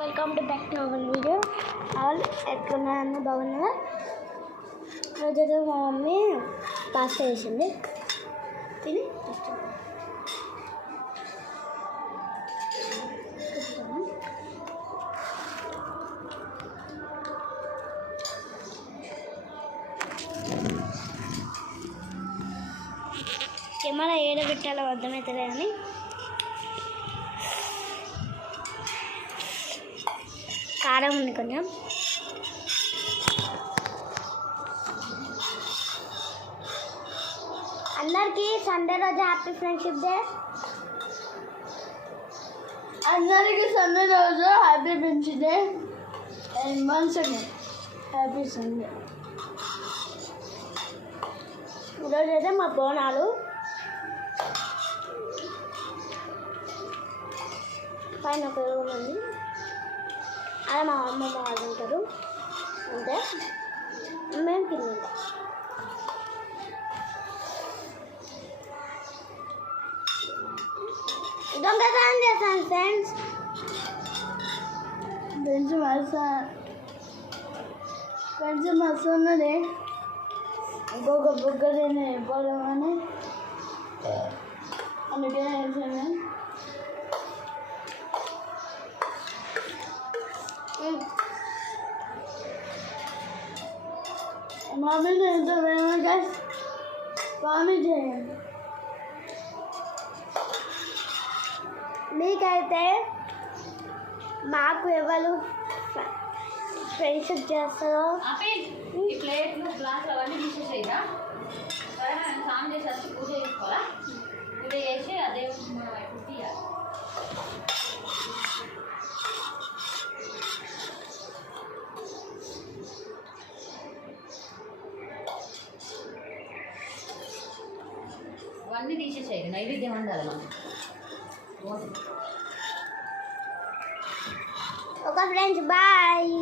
Welcome to back to our video. All ఎక్కడున్నారన్న బాగున్నారా? రోజు మా మమ్మీ పాస్తా చేసింది, తిని కెమెరా ఏడబెట్టాలో అర్థమవుతుంది కానీ కారం ఉంది కొంచెం. అందరికీ సండే రోజు హ్యాపీ ఫ్రెండ్షిప్ డే. అందరికీ సండే రోజు happy friendship day and once again happy Sunday. ఈరోజు అయితే మా బోనాలు పైన ఒక రూమ్ ఉంది, అలా మా అమ్మమ్మ వాళ్ళు ఉంటారు. అంతే, మేము కింద ఉంటాం. దొంగతనం చేస్తాను ఫ్రెండ్స్. ఫ్రెండ్స్ మస్తు ఉన్నది. ఇంకొక బుగ్గని ఇవ్వడమని అందుకే వేసాను. మమ్మీ ఎంత ఫేమస్ స్వామి చేయండి. మీకైతే మాకు ఎవరు ఫ్రెండ్షిప్ చేస్తారో ఈ ప్లేట్లు గ్లాసులు అవన్నీ తీసేసేదా? సరే, నేను స్నానం చేసి వచ్చి పూజ చేసుకోవాలా? పూజ చేసి అదే తీయాలి. అవన్నీ తీసేసేది, నైవేద్యం ఉండాలి మనం. ఒక ఫ్రెండ్స్ బాయ్.